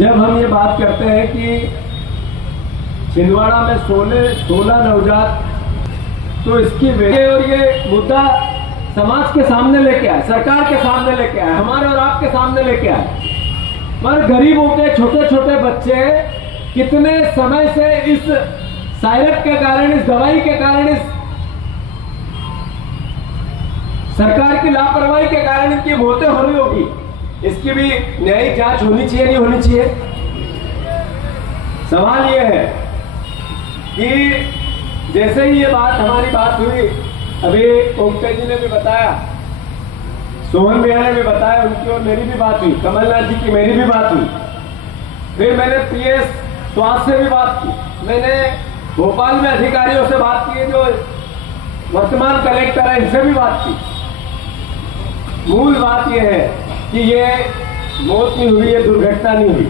जब हम ये बात करते हैं कि छिंदवाड़ा में 16 नवजात, तो इसकी वजह और ये मुद्दा समाज के सामने लेके आए, सरकार के सामने लेके आए, हमारे और आपके सामने लेके आए। पर गरीबों के छोटे छोटे बच्चे कितने समय से इस सायरप के कारण, इस दवाई के कारण, इस सरकार की लापरवाही के कारण इनकी मौतें हो रही होगी। इसकी भी न्यायिक जांच होनी चाहिए, नहीं होनी चाहिए? सवाल यह है कि जैसे ही ये हमारी बात हुई, अभी ओमके जी ने भी बताया, सोहन भैया ने भी बताया, उनकी और मेरी भी बात हुई, कमलनाथ जी की मेरी भी बात हुई, फिर मैंने पीएस स्वास्थ्य से भी बात की, मैंने भोपाल में अधिकारियों से बात की, जो वर्तमान कलेक्टर है इनसे भी बात की। मूल बात यह है कि ये मौत नहीं हुई, ये दुर्घटना नहीं हुई,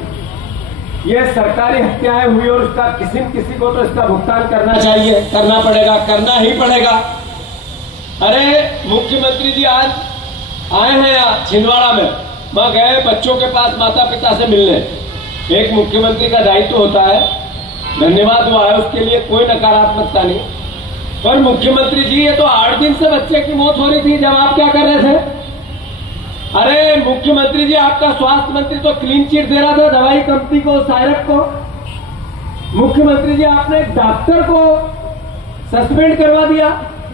ये सरकारी हत्याएं हुई और उसका किसी को तो इसका भुगतान करना चाहिए, करना पड़ेगा, करना ही पड़ेगा। अरे मुख्यमंत्री जी आज आए हैं यहाँ छिंदवाड़ा में, वहां गए बच्चों के पास माता पिता से मिलने। एक मुख्यमंत्री का दायित्व होता है, धन्यवाद हुआ है उसके लिए, कोई नकारात्मकता नहीं। पर मुख्यमंत्री जी ये तो 8 दिन से बच्चे की मौत हो रही थी, जब आप क्या कर रहे थे? अरे मुख्यमंत्री जी, आपका स्वास्थ्य मंत्री तो क्लीन चिट दे रहा था दवाई कंपनी को, सायरप को। मुख्यमंत्री जी आपने एक डॉक्टर को सस्पेंड करवा दिया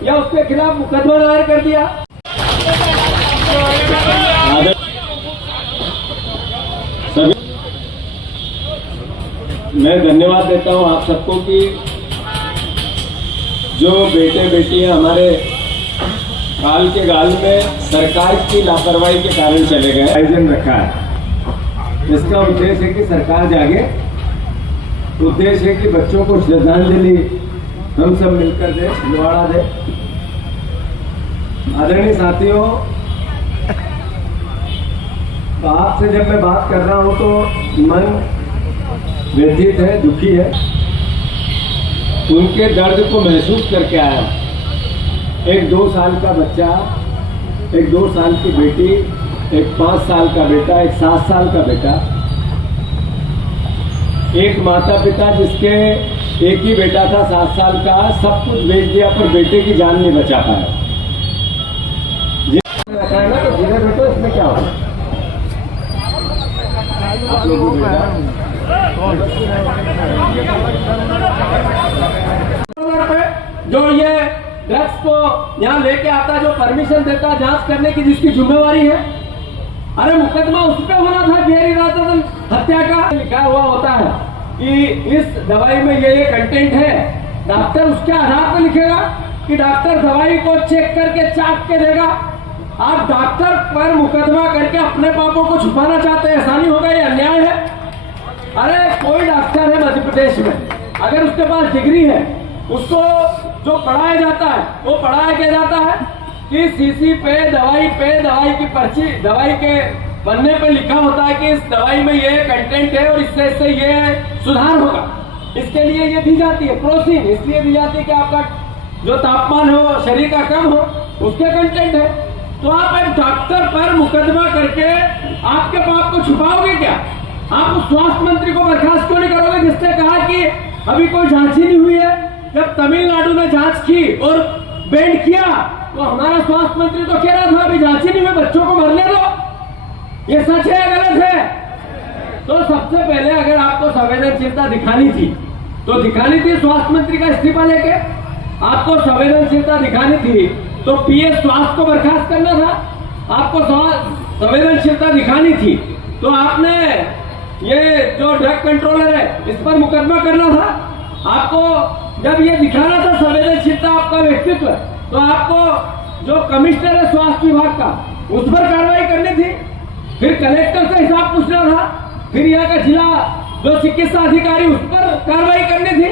या उसके खिलाफ मुकदमा दायर कर दिया। मैं धन्यवाद देता हूं आप सबको कि जो बेटे बेटियां हमारे काल के गाल में सरकार की लापरवाही के कारण चले गए, आयोजन रखा है। इसका उद्देश्य है कि सरकार जागे, उद्देश्य है कि बच्चों को श्रद्धांजलि हम सब मिलकर दे, छिंदवाड़ा दे। आदरणीय साथियों, तो आपसे जब मैं बात कर रहा हूं तो मन व्यथित है, दुखी है, उनके दर्द को महसूस करके आया। एक 2 साल का बच्चा, एक 2 साल की बेटी, एक 5 साल का बेटा, एक 7 साल का बेटा, एक माता पिता जिसके एक ही बेटा था 7 साल का, सब कुछ बेच दिया पर बेटे की जान नहीं बचा पाया। बताया ना तो धीरे बेटो, इसमें क्या होगा? आप लोगों जो ये ड्रग्स को यहाँ लेके आता, जो परमिशन देता जांच करने की, जिसकी जिम्मेवारी है, अरे मुकदमा उस पर होना था गैर इरादतन हत्या का। लिखा हुआ होता है कि इस दवाई में ये कंटेंट है, डॉक्टर उसके आधार पर लिखेगा कि डॉक्टर दवाई को चेक करके चाक के देगा। आप डॉक्टर पर मुकदमा करके अपने पापों को छुपाना चाहते हैं, ऐसा नहीं होगा, ये अन्याय है। अरे कोई डॉक्टर है मध्य प्रदेश में, अगर उसके पास डिग्री है, उसको जो पढ़ाया जाता है वो पढ़ाया क्या जाता है कि सीसी पे दवाई की पर्ची, दवाई के पन्ने पे लिखा होता है कि इस दवाई में ये कंटेंट है और इससे ये सुधार होगा। इसके लिए ये दी जाती है प्रोटीन, इसलिए दी जाती है कि आपका जो तापमान हो शरीर का कम हो, उसके कंटेंट है। तो आप एक डॉक्टर पर मुकदमा करके आपके पाप को छुपाओगे क्या? आप उस स्वास्थ्य मंत्री को बर्खास्त क्यों नहीं करोगे जिसने कहा कि अभी कोई जांच ही नहीं हुई है? जब तमिलनाडु ने जांच की और बैंड किया तो हमारा स्वास्थ्य मंत्री तो कह रहा था अभी जांच ही नहीं हुई, बच्चों को मरने दो। ये सच है या गलत है? तो सबसे पहले अगर आपको संवेदनशीलता दिखानी थी तो दिखानी थी स्वास्थ्य मंत्री का इस्तीफा लेके, आपको संवेदनशीलता दिखानी थी तो पीएस स्वास्थ्य को बर्खास्त करना था। आपको संवेदनशीलता दिखानी थी तो आपने ये जो ड्रग कंट्रोलर है इस पर मुकदमा करना था। आपको जब ये दिखाना था संवेदनशीलता, आपका व्यक्तित्व, तो आपको जो कमिश्नर है स्वास्थ्य विभाग का उस पर कार्रवाई करनी थी, फिर कलेक्टर से हिसाब पूछना था, फिर यहाँ का जिला जो चिकित्सा अधिकारी उस पर कार्रवाई करनी थी।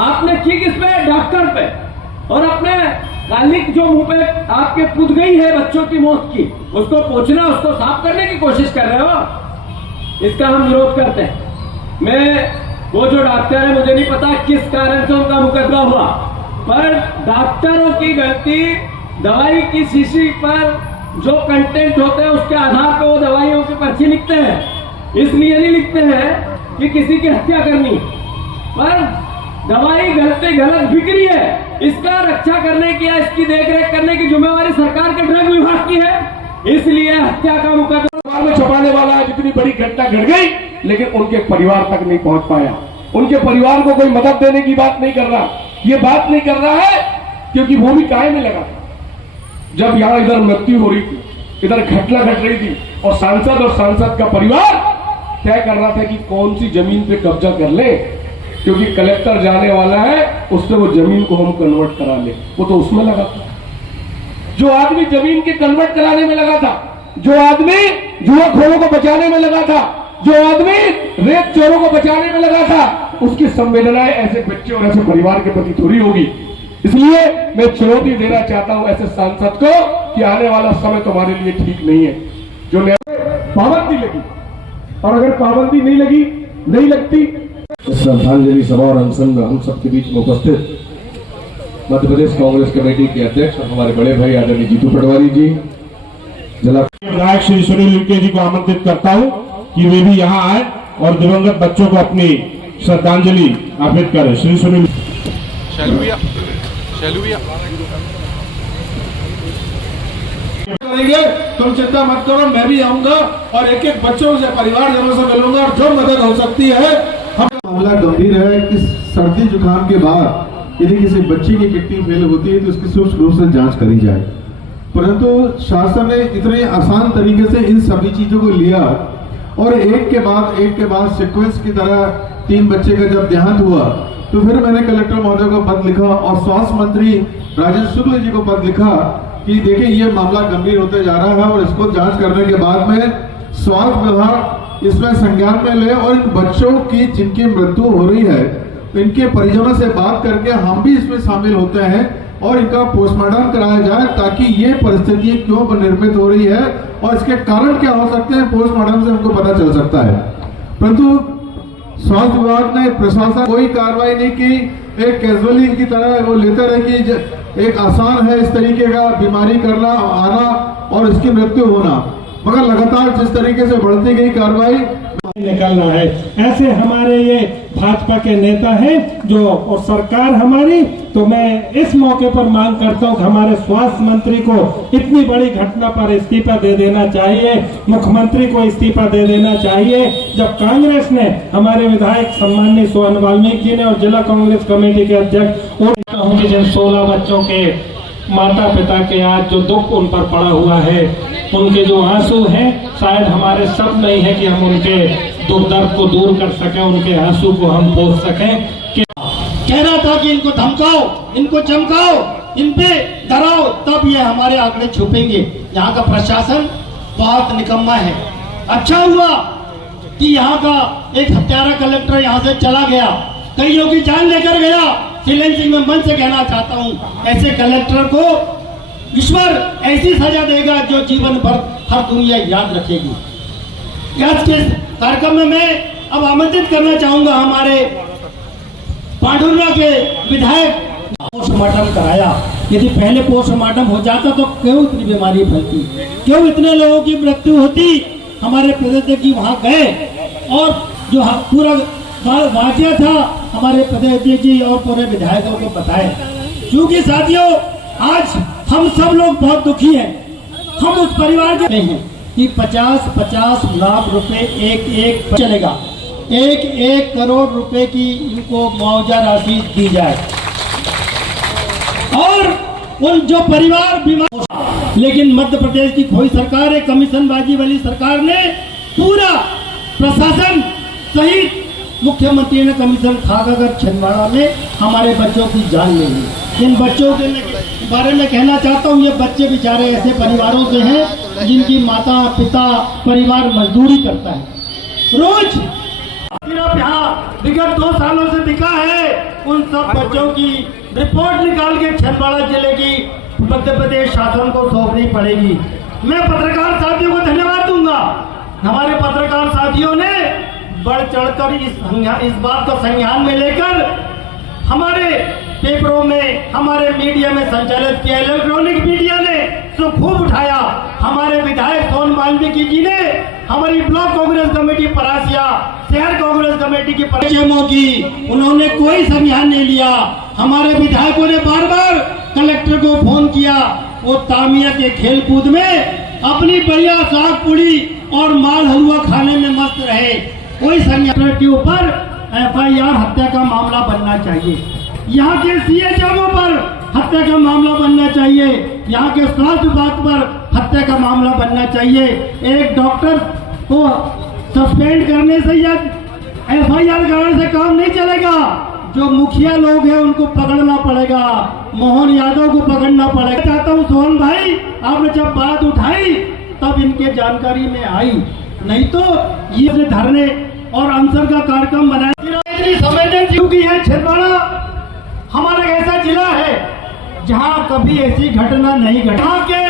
आपने की किस पे? डॉक्टर पे। और अपने कालिक जो मुंह पे आपके पुद गई है बच्चों की मौत की, उसको पोंछना, उसको साफ करने की कोशिश कर रहे हो। इसका हम विरोध करते हैं। मैं वो जो डॉक्टर है, मुझे नहीं पता किस कारण से उनका मुकदमा हुआ, पर डॉक्टरों की गलती, दवाई की शीशी पर जो कंटेंट होते हैं उसके आधार पर वो दवाइयों की पर्ची लिखते हैं, इसलिए नहीं लिखते हैं कि किसी की हत्या करनी, पर दवाई गलत बिक्री है, इसका रक्षा करने की या इसकी देखरेख करने की जिम्मेवारी सरकार के ड्रग विभाग की है। इसलिए हत्या का मुकदमा में छुपाने वाला है। जितनी बड़ी घटना घट गई लेकिन उनके परिवार तक नहीं पहुंच पाया, उनके परिवार को कोई मदद देने की बात नहीं कर रहा। ये बात नहीं कर रहा है क्योंकि वो भी काय में लगा था। जब यहां इधर मृत्यु हो रही थी, इधर घटना घट रही थी और सांसद का परिवार तय कर रहा था कि कौन सी जमीन पे कब्जा कर ले, क्योंकि कलेक्टर जाने वाला है, उससे वो जमीन को हम कन्वर्ट करा ले। वो तो उसमें लगा था। जो आदमी जमीन के कन्वर्ट कराने में लगा था, जो आदमी जुआखोरों को बचाने में लगा था, जो आदमी रेत चोरों को बचाने में लगा था, उसकी संवेदनाएं ऐसे बच्चे और ऐसे परिवार के प्रति थोड़ी होगी। इसलिए मैं चुनौती देना चाहता हूं ऐसे सांसद को कि आने वाला समय तुम्हारे लिए ठीक नहीं है। जो पाबंदी लगी, और अगर पाबंदी नहीं लगती, श्रद्धांजलि सभा और अनशन में हम सबके बीच में उपस्थित मध्य प्रदेश कांग्रेस कमेटी के अध्यक्ष और हमारे बड़े भाई आदरणीय जीतू पटवारी जी, जिला विधायक श्री सुनील उइके जी को आमंत्रित करता हूं कि वे भी यहां आए और दिवंगत बच्चों को अपनी श्रद्धांजलि अर्पित करें। श्री सुनील करेंगे, तुम चिंता मत करो, मैं भी आऊंगा और एक एक बच्चों से परिवारजनों से मिलूंगा और जो मदद हो सकती है। हम मामला गंभीर है कि सर्दी जुकाम के बाद यदि किसी बच्ची की किडनी फेल होती है तो उसकी सूक्ष्म रूप से जांच करी जाए, परंतु शासन ने इतने आसान तरीके से इन सभी चीजों को लिया और एक के बाद सीक्वेंस की तरह 3 बच्चे का जब देहांत हुआ तो फिर मैंने कलेक्टर महोदय को पत्र लिखा और स्वास्थ्य मंत्री राजेश शुक्ल जी को पत्र लिखा कि देखिए ये मामला गंभीर होते जा रहा है और इसको जांच करने के बाद में स्वास्थ्य विभाग इसमें संज्ञान में ले और इन बच्चों की जिनकी मृत्यु हो रही है इनके परिजनों से बात करके हम भी इसमें शामिल होते हैं और इनका पोस्टमार्टम कराया जाए ताकि ये परिस्थिति क्यों निर्मित हो रही है और इसके कारण क्या हो सकते हैं, पोस्टमार्टम से हमको पता चल सकता है। परंतु स्वास्थ्य विभाग ने, प्रशासन कोई कार्रवाई नहीं की, एक कैजुअली की तरह वो लेते रहे कि एक आसान है इस तरीके का बीमारी करना, आना और इसकी मृत्यु होना, मगर लगातार जिस तरीके से बढ़ती गई कार्रवाई निकलना है। ऐसे हमारे ये भाजपा के नेता हैं जो और सरकार हमारी, तो मैं इस मौके पर मांग करता हूं कि हमारे स्वास्थ्य मंत्री को इतनी बड़ी घटना पर इस्तीफा दे देना चाहिए, मुख्यमंत्री को इस्तीफा दे देना चाहिए। जब कांग्रेस ने, हमारे विधायक सम्माननीय सोहन वाल्मीकि जी ने और जिला कांग्रेस कमेटी के अध्यक्ष और जिन 16 बच्चों के माता पिता के आज जो दुख उन पर पड़ा हुआ है, उनके जो आंसू हैं, शायद हमारे सब नहीं है कि हम उनके दुख दर्द को दूर कर सकें, उनके आंसू को हम पोंछ सकें। कह रहा था कि इनको धमकाओ, इनको चमकाओ, इन पे डराओ, तब ये हमारे आंकड़े छुपेंगे। यहाँ का प्रशासन बहुत निकम्मा है। अच्छा हुआ कि यहाँ का एक हत्यारा कलेक्टर यहाँ से चला गया, कईयों की जान लेकर गया। सिलेंसिंग में मन से कहना चाहता हूँ, ऐसे कलेक्टर को ईश्वर ऐसी सजा देगा जो जीवन भर हर दुनिया याद रखेगी। आज के कार्यक्रम में मैं अब आमंत्रित करना चाहूंगा हमारे पांडुर्रा के विधायक। पोस्टमार्टम कराया, यदि पहले पोस्टमार्टम हो जाता तो क्यों इतनी बीमारी फैलती, क्यों इतने लोगों की मृत्यु होती। हमारे प्रदेश जी वहां गए और जो पूरा वाकया था हमारे प्रदेश जी और पूरे विधायकों को बताया। क्योंकि साथियों आज हम सब लोग बहुत दुखी हैं। हम उस परिवार के हैं कि 50-50 लाख रुपए एक चलेगा, 1 करोड़ रुपए की इनको मुआवजा राशि दी जाए और उन जो परिवार बीमार। लेकिन मध्य प्रदेश की कोई सरकार है, कमीशनबाजी वाली सरकार ने, पूरा प्रशासन सहित मुख्यमंत्री ने कमीशन खाकर छिंदवाड़ा में हमारे बच्चों की जान ले ली। इन बच्चों के बारे में कहना चाहता हूँ, ये बच्चे बेचारे ऐसे परिवारों से हैं जिनकी माता पिता परिवार मजदूरी करता है रोज। सिर्फ यहाँ विगत 2 सालों से बिका है। उन सब बच्चों की रिपोर्ट निकाल के छिंदवाड़ा जिले की मध्य प्रदेश शासन को सौंपनी पड़ेगी। मैं पत्रकार साथियों को धन्यवाद दूंगा। हमारे पत्रकार साथियों ने बढ़ चढ़कर इस बात को संज्ञान में लेकर हमारे पेपरों में, हमारे मीडिया में संचालित किया। इलेक्ट्रॉनिक मीडिया ने तो खूब उठाया। हमारे विधायक सोहन वाल्मीकि जी ने हमारी ब्लॉक कांग्रेस कमेटी परासिया, शहर कांग्रेस कमेटी की परासिया की उन्होंने कोई संज्ञान नहीं लिया। हमारे विधायकों ने बार बार कलेक्टर को फोन किया, वो तामिया के खेल कूद में अपनी बढ़िया साग पूड़ी और माल हलवा खाने में मस्त रहे। कोई संज्ञान के ऊपर FIR हत्या का मामला बनना चाहिए, यहाँ के CHMO पर हत्या का मामला बनना चाहिए, यहाँ के स्वास्थ्य विभाग पर हत्या का मामला बनना चाहिए। एक डॉक्टर को सस्पेंड करने से या FIR करने से काम नहीं चलेगा। जो मुखिया लोग हैं उनको पकड़ना पड़ेगा, मोहन यादव को पकड़ना पड़ेगा। चाहता हूँ सोहन भाई, आपने जब बात उठाई तब इनके जानकारी में आई, नहीं तो ये धरने और अनशन का कार्यक्रम बनाया। संवेदनशील है छिंदवाड़ा हमारा ऐसा जिला है जहाँ कभी ऐसी घटना नहीं घटी। यहाँ के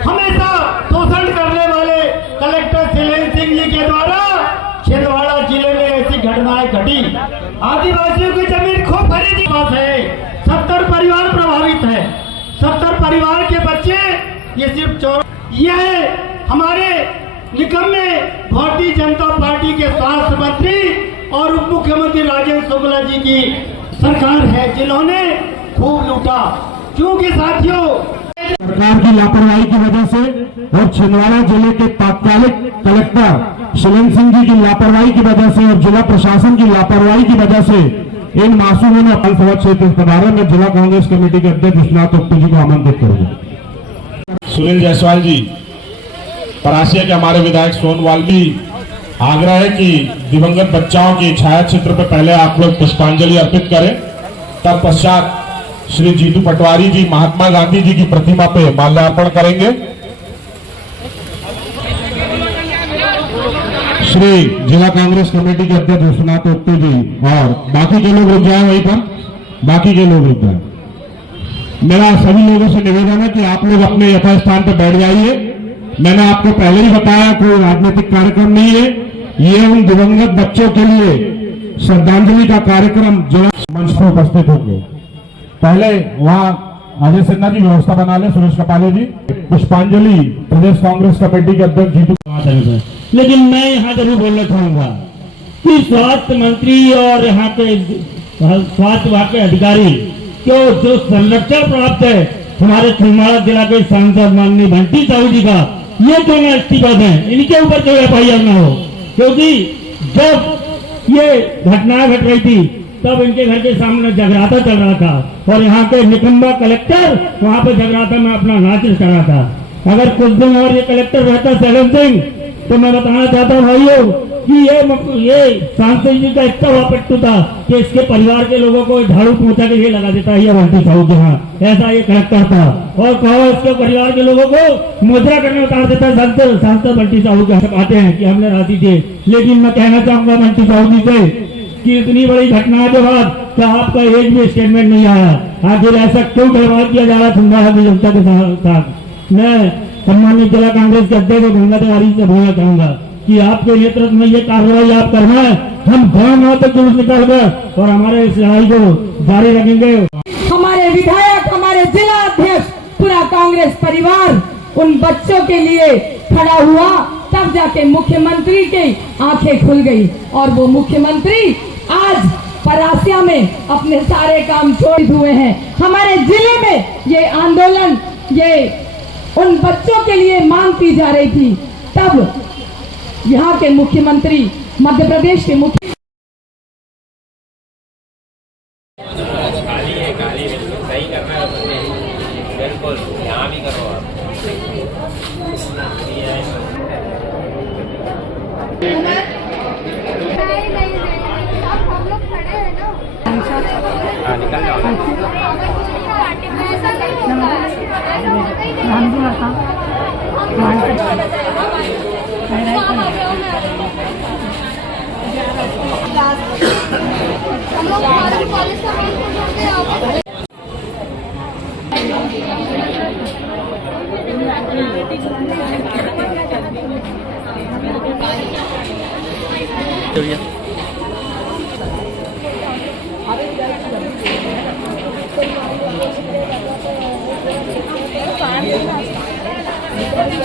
हमेशा शोषण करने वाले कलेक्टर शैलेंद्र सिंह जी के द्वारा छिंदवाड़ा जिले में ऐसी घटनाएं घटी। आदिवासियों की जमीन खूब खरीदी पास है, 70 परिवार प्रभावित है, 70 परिवार के बच्चे ये सिर्फ यह हमारे निगम में भारतीय जनता पार्टी के स्वास्थ्य मंत्री और उप मुख्यमंत्री राजेंद्र शुक्ला जी की सरकार है जिन्होंने खूब लूटा। क्योंकि साथियों सरकार की लापरवाही की वजह से और छिंदवाड़ा जिले के तात्कालिक कलेक्टर शैलेंद्र सिंह जी की लापरवाही की वजह से और जिला प्रशासन की लापरवाही की वजह से इन मासूमों ने विधानसभा क्षेत्र पधारा। में जिला कांग्रेस कमेटी के अध्यक्ष विश्वनाथ ओप्ती जी को आमंत्रित करूंगा। सुनील जायसवाल जी, परासिया के हमारे विधायक सोहन वाल्मीकि, आग्रह है कि दिवंगत बच्चाओं की छाया चित्र पर पहले आप लोग पुष्पांजलि अर्पित करें, तत्पश्चात श्री जीतू पटवारी जी महात्मा गांधी जी की प्रतिमा पे माल्यार्पण करेंगे। श्री जिला कांग्रेस कमेटी के अध्यक्ष विश्वनाथ ओप्ती जी और बाकी के लोग रुक जाए, वहीं पर बाकी के लोग रुक जाए। मेरा सभी लोगों से निवेदन है कि आप लोग अपने यथास्थान पर बैठ जाइए। मैंने आपको पहले ही बताया कोई राजनीतिक कार्यक्रम नहीं है, ये उन दिवंगत बच्चों के लिए श्रद्धांजलि का कार्यक्रम जो मंच पर उपस्थित होंगे। पहले वहां अजय सिन्हा जी व्यवस्था बना ले, सुरेश कपाले जी। पुष्पांजलि प्रदेश कांग्रेस कमेटी के अध्यक्ष जीतू। लेकिन मैं यहाँ जरूर बोलना चाहूंगा कि स्वास्थ्य मंत्री और यहाँ के स्वास्थ्य विभाग के अधिकारी को जो संरक्षण प्राप्त है हमारे छिंदवाड़ा जिला के सांसद माननीय बंटी साहू जी का, ये क्यों ना इस्तीफा दें, इनके ऊपर जो FIR ना हो। क्योंकि जब ये घटना घट रही थी तब इनके घर के सामने जगराता चल रहा था और यहाँ के निकम्बा कलेक्टर वहाँ पे जगराता में अपना नाच कर रहा था। अगर कुछ दिन और ये कलेक्टर रहता शैलेंद्र सिंह, तो मैं बताना चाहता हूँ भाइयों कि ये सांसद जी का इतना वापट्टू था कि इसके परिवार के लोगों को झाड़ू पहुंचा के ये लगा देता है ये बंटी साहू के यहाँ, ऐसा ये कलेक्टर था। और कहो इसके परिवार के लोगों को मुद्रा करने उतार देता है। सांसद बंटी साहू के आते हैं कि हमने राशि दी। लेकिन मैं कहना चाहूंगा बंटी साहू जी से कि इतनी बड़ी घटना के बाद क्या आपका एक भी स्टेटमेंट नहीं आया? आखिर ऐसा क्यों बर्बाद किया जा रहा है छिंदवाड़ा की जनता के साथ? मैं सम्मानित जिला कांग्रेस के अध्यक्ष गंगा तिवारी से बोलना चाहूंगा कि आपके नेतृत्व में ये कार्रवाई आप करना है। हम गाँव तक जुलूस निकाल कर और हमारे इस लड़ाई को जारी रखेंगे। हमारे विधायक, हमारे जिला अध्यक्ष, पूरा कांग्रेस परिवार उन बच्चों के लिए खड़ा हुआ, तब जाके मुख्यमंत्री की आंखें खुल गई और वो मुख्यमंत्री आज परासिया में अपने सारे काम छोड़ हुए हैं। हमारे जिले में ये आंदोलन, ये उन बच्चों के लिए मांग की जा रही थी, तब यहाँ के मुख्यमंत्री, मध्य प्रदेश के मुख्य आदि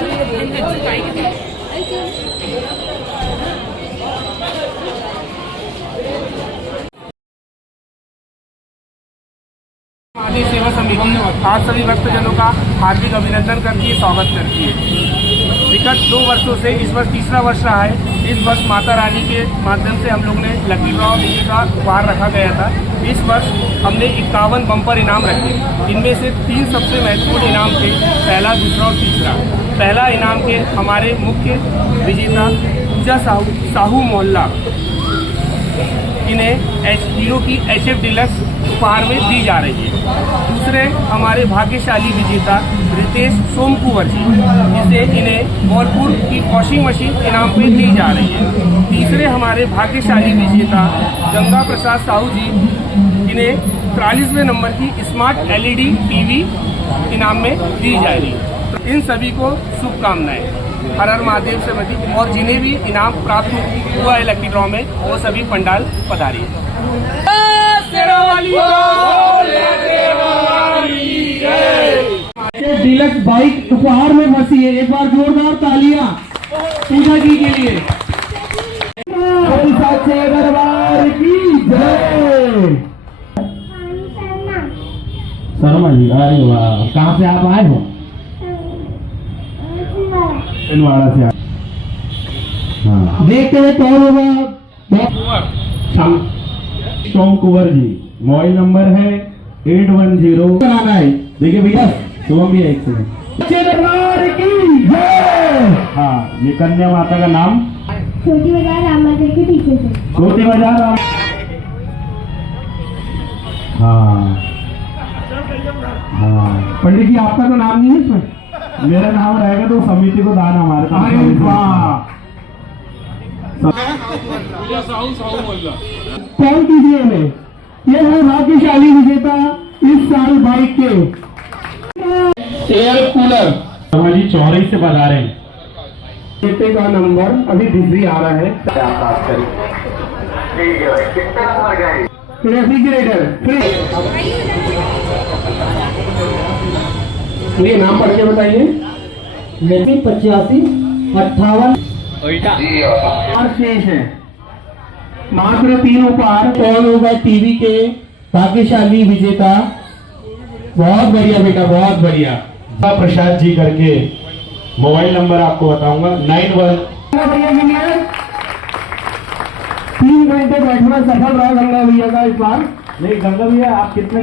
सेवा समिति आज सभी भक्तजनों का हार्दिक अभिनंदन करती है, स्वागत करती है। विगत 2 वर्षों से इस वर्ष तीसरा वर्ष रहा है। इस वर्ष माता रानी के माध्यम से हम लोग ने लकी ड्रॉ का उपहार रखा गया था। इस वर्ष हमने 51 बम्पर इनाम रखे। इनमें से 3 सबसे महत्वपूर्ण इनाम थे, पहला, दूसरा और तीसरा। पहला इनाम के हमारे मुख्य विजेता पूजा साहू मोहल्ला, इन्हें हीरो की HF डीलक्स उपहार में दी जा रही है। दूसरे हमारे भाग्यशाली विजेता रितेश सोमकुंवर जी, जिसे इन्हें वॉलपुर की वॉशिंग मशीन इनाम पे दी जा रही है। तीसरे हमारे भाग्यशाली विजेता गंगा प्रसाद साहू जी, इन्हें 43वें नंबर की स्मार्ट LED TV इनाम में दी जा रही है। तो इन सभी को शुभकामनाएं। हर हर महादेव से बची। और जिन्हें भी इनाम प्राप्त हुआ है लकी ड्रॉ में, वो सभी पंडाल पधारिए। डीलक्स बाइक उपहार में फंसी है। एक बार जोरदार तालियां पूजा जी के लिए। साचे दरबार की जय। शर्मा जी, अरे वाह, कहाँ से आप आए हो? छिंदवाड़ा से। हाँ, देखते हैं कौन होगा। सोम कुंवर जी, मोबाइल नंबर है 810 बनाना है। देखिए भैया, शुभम भी है एक सेकंड। दरबार की जय। हाँ, ये कन्या माता का नाम छोटी बाजार राम मंदिर के पीछे से। छोटी बाजार राम। हाँ हाँ, पंडित जी आपका तो नाम नहीं है इसमें? मेरा नाम रहेगा तो समिति को दान हमारे। कौन कीजिए इन्हें? ये है भाग्यशाली विजेता इस साल बाइक के एयर कूलर। जी चौरी से बता रहे हैं। बेटे का नंबर अभी बिजली आ रहा है। Refrigerator free. ये नाम पढ़ के बताइए। 85 58 और शेष है मात्र 3 उपहार। कौन होगा टीवी के भाग्यशाली विजेता? बहुत बढ़िया बेटा, बहुत बढ़िया। प्रसाद जी करके मोबाइल नंबर आपको बताऊंगा 91। 3 घंटे बैठना सफल रहा गंगा भैया का इस बार। नहीं गंगा भैया, आप कितने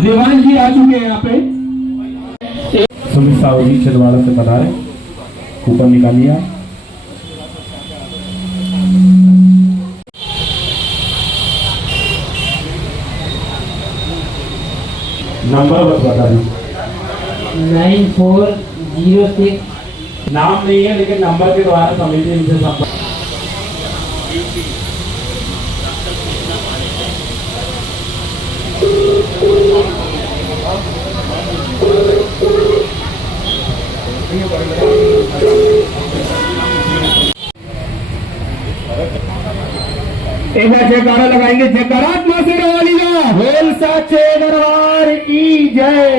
देवान जी आ चुके हैं यहाँ पे। सुमित साहू जी छिंदवाड़ा से बता रहे, ऊपर निकालिए। नंबर बता दीजिए। 9406। नाम नहीं है लेकिन नंबर के द्वारा समिति इनसे संपर्क। एक बार जयकारा लगाएंगे। जयकारा मां से वाली का बोल साचे दरबार की जय।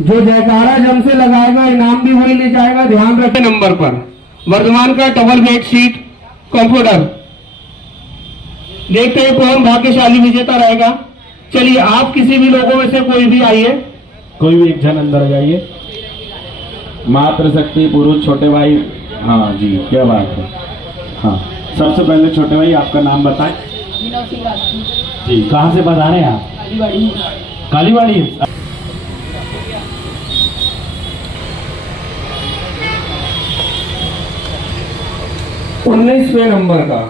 जो जयकारा जम से लगाएगा इनाम भी वही ले जाएगा। ध्यान रखें नंबर पर वर्धमान का डबल बेड शीट कंप्यूटर। देखते हैं कौन भाग्यशाली विजेता रहेगा। चलिए, आप किसी भी लोगों में से कोई भी आइए। कोई भी एक जन अंदर जाइए। मातृशक्ति पुरुष छोटे भाई। हाँ जी, क्या बात है। हाँ, सबसे पहले छोटे भाई आपका नाम बताएं। जी, कहाँ से बता रहे हैं आप? कालीबाड़ी। 19वें नंबर का।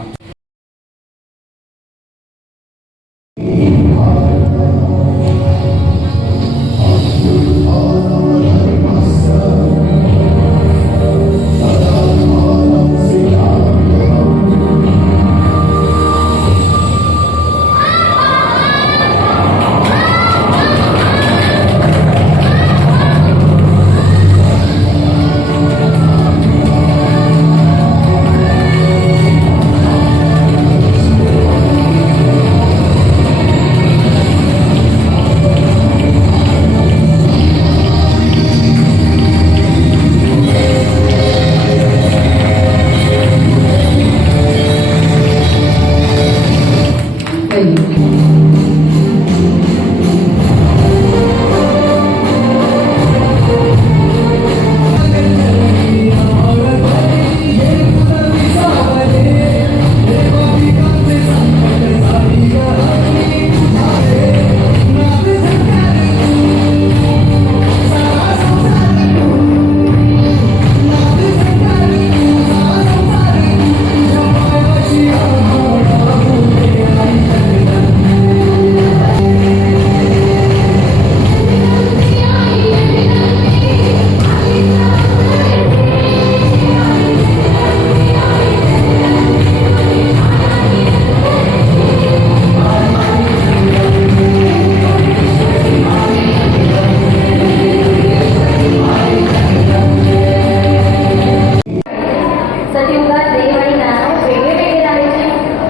सतयुगात देव आणि दानव वेगळे वेगळे राहायचे.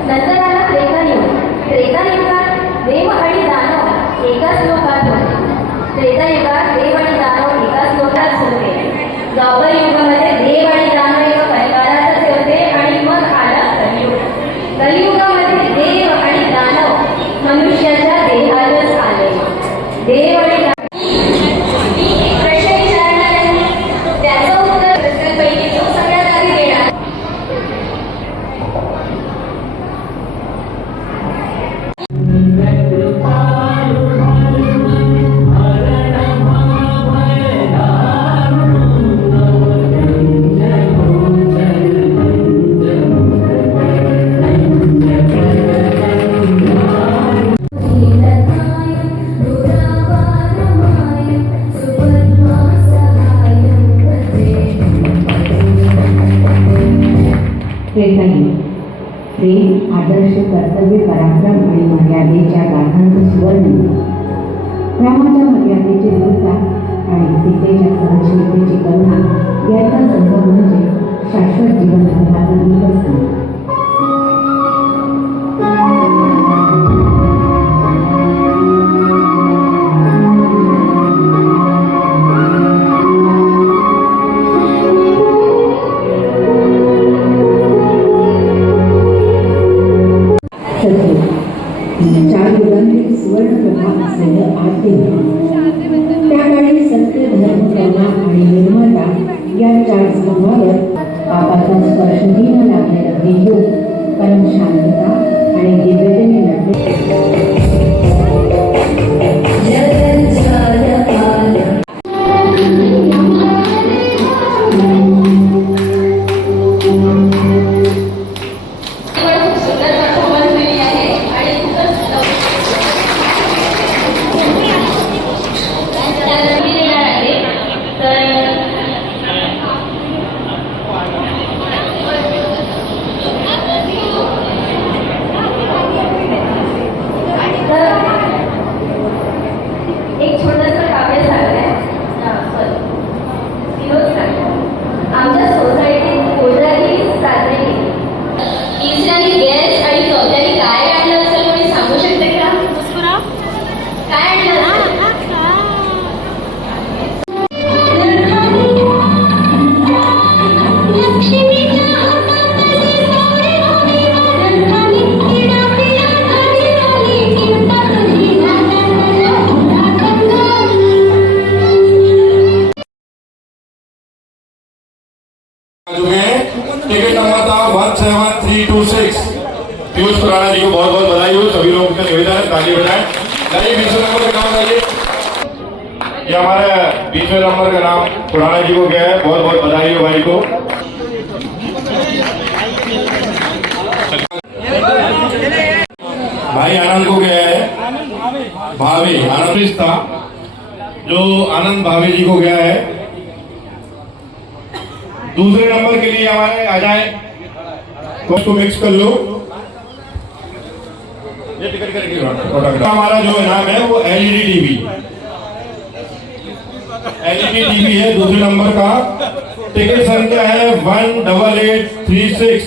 नंतर आला त्रेतायुग. त्रेतायुगात देव आणि दानव एकाच लोकात होते. त्रेतायुगात देव आणि दानव एकाच लोकात होते. द्वापर युगामध्ये देव आणि दानव एका परिवारातच होते आणि मग आला कलियुग. कलियुगामध्ये देव आणि दानव मनुष्याच्या देहातच आले. देव आणि प्रश्न विचारणार आहे, त्याचं उत्तर पैकी जो सगळ्यात आधी देणार. त्रेतायुग. प्रेम, आदर्श, कर्तव्य, पराक्रम आणि मर्यादेच्या गाथांचं सुवर्ण. रामाच्या मर्यादेचे दूता आणि सीतेच्या सहनशीलतेची करुणा याचा संगम म्हणजे शाश्वत जीवन धर्माचं निवसन. चार युगांतील सुवर्ण प्रभाव असलेलं आद्य. त्याकाळी सत्य, धर्म, करुणा आणि निर्मळता या चार स्तंभावर पापाचा स्पर्शही न लागलेलं हे युग परम शांतता आणि दिव्यतेने नटले. एक छोटंसं काव्य सांगते. विनोद सांगतो. आमच्या सोसायटीत कोजारी साजरी केली. तिसऱ्याने गॅस आणि चौथ्याने काय आणलं असेल कोणी सांगू शकते का? काय आणलं असेल? टिकट नंबर था 17326. पीयूष खुराना जी को बहुत बहुत बधाई हो. सभी लोगों का निवेदन है, ताली बजाएं. लाइए 20 नंबर का नाम लाइए. ये हमारे 20वें नंबर का नाम खुराना जी को गया है. बहुत बहुत बधाई हो भाई को. भाई आनंद को गया है. भावे आनंद था जो आनंद भावे जी को गया है. दूसरे नंबर के लिए हमारे आ जाए. उसको मिक्स कर लो. ये टिकट करके हमारा जो इनाम है वो एलईडी टीवी. एलईडी टीवी है दूसरे नंबर का. टिकट संख्या है 18836.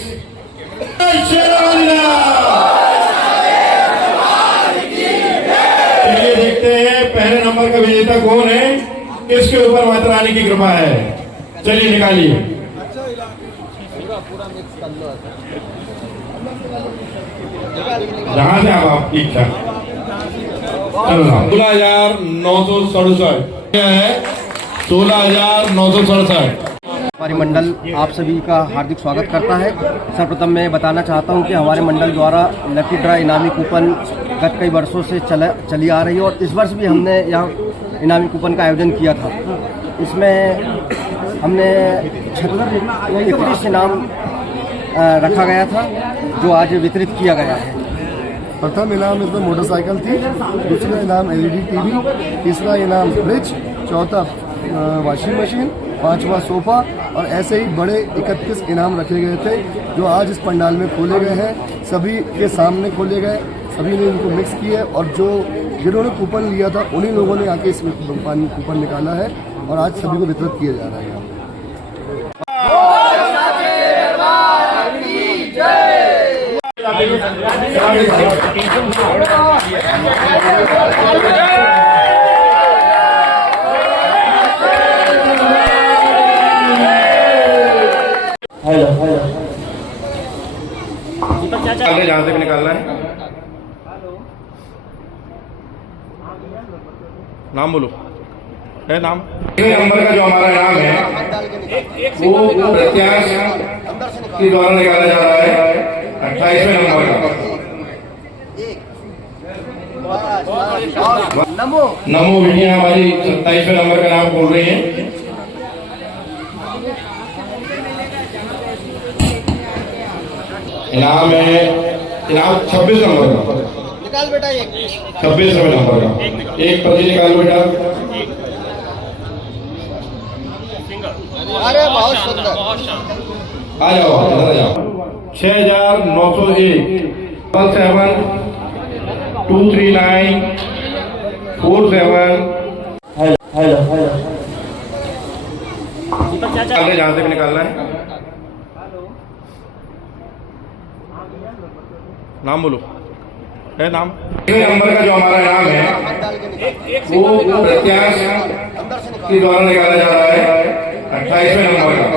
चलिए देखते हैं पहले नंबर का विजेता कौन है, किसके ऊपर माता रानी की कृपा है. चलिए निकालिए. जहाँ से आप इच्छा 16,967 है 16,967। हमारी मंडल आप सभी का हार्दिक स्वागत करता है। सर्वप्रथम मैं बताना चाहता हूं कि हमारे मंडल द्वारा लकी ड्रा इनामी कूपन गत कई वर्षों से चली आ रही है और इस वर्ष भी हमने यहाँ इनामी कूपन का आयोजन किया था। इसमें हमने 31 इनाम रखा गया था जो आज वितरित किया गया है। प्रथम इनाम इसमें मोटरसाइकिल थी, दूसरा इनाम LED टीवी, तीसरा इनाम फ्रिज, चौथा वॉशिंग मशीन, पांचवा सोफा और ऐसे ही बड़े 31 इनाम रखे गए थे जो आज इस पंडाल में खोले गए हैं। सभी के सामने खोले गए, सभी ने इनको मिक्स किए और जिन्होंने कूपन लिया था उन्हीं लोगों ने आके इसमें कूपन निकाला है और आज सभी को वितरित किया जा रहा है। जहाँ से भी निकालना है, नाम बोलो, है नाम। नंबर का जो हमारा इनाम है वो प्रत्याशी के द्वारा निकाला जा रहा है 28वें नंबर का। नमो विधियां हमारी 27वें नंबर का नाम बोल रही है। इनाम है इनाम 26 नंबर का, निकाल बेटा 26वें नंबर का एक पर्ची निकाल बेटा। अरे बहुत सुंदर, आ जाओ इधर आ जाओ। 6,901 17 जहाँ से भी निकालना है, नाम बोलो, है नाम। नंबर का जो हमारा इनाम है वो प्रत्याशी के द्वारा निकाला जा रहा है 28वें नंबर का।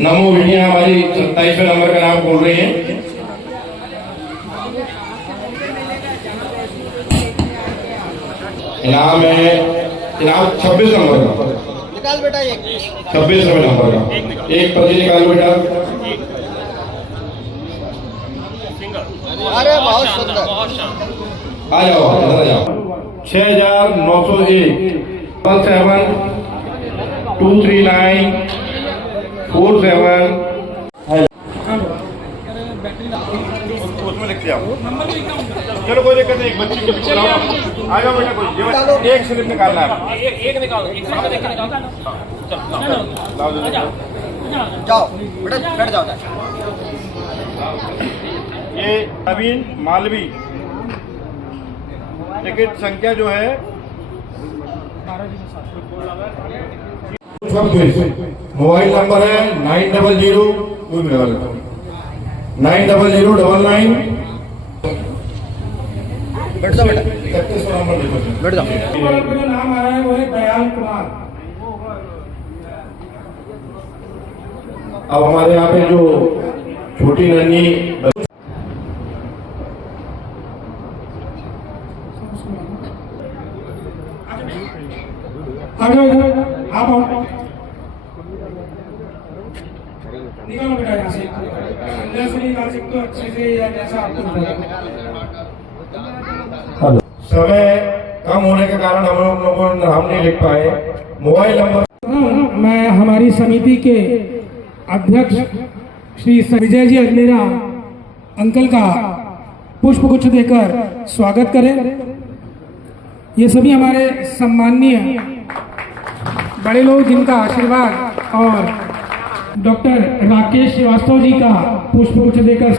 नमो विधियां हमारी 27वें नंबर का नाम बोल रही है। इनाम है इनाम 26 नंबर का, निकाल बेटा 26वें नंबर का एक पर्ची निकाल बेटा। अरे बहुत सुंदर, आ जाओ इधर आ जाओ। 6,901 उसमें लिखते आओ। चलो कोई दिक्कत नहीं, एक बच्ची को आ जाओ बेटा, कोई एक स्लिप निकालना है। एक निकालो, एक साथ देख के निकालो। जाओ बेटा, बैठ जाओ। ये नवीन मालवी, टिकट संख्या जो है 26, मोबाइल नंबर है 900 90099। बैठ जाओ बेटा, 31 नंबर बैठ जाओ। नाम आ रहा है वो है दयाल कुमार। अब हमारे यहाँ पे जो छोटी नन्ही आप निकालो बेटा यहाँ से, अंदर से निकाल सकते हो अच्छे से या जैसा आपको समय कम होने के कारण हम लोगों ने नाम नहीं लिख पाए। मोबाइल नंबर मैं हमारी समिति के अध्यक्ष श्री विजय जी अग्नेरा अंकल का पुष्प गुच्छ देकर स्वागत करें। ये सभी हमारे सम्माननीय बड़े लोग जिनका आशीर्वाद और डॉक्टर राकेश श्रीवास्तव जी का पुष्प गुच्छ देकर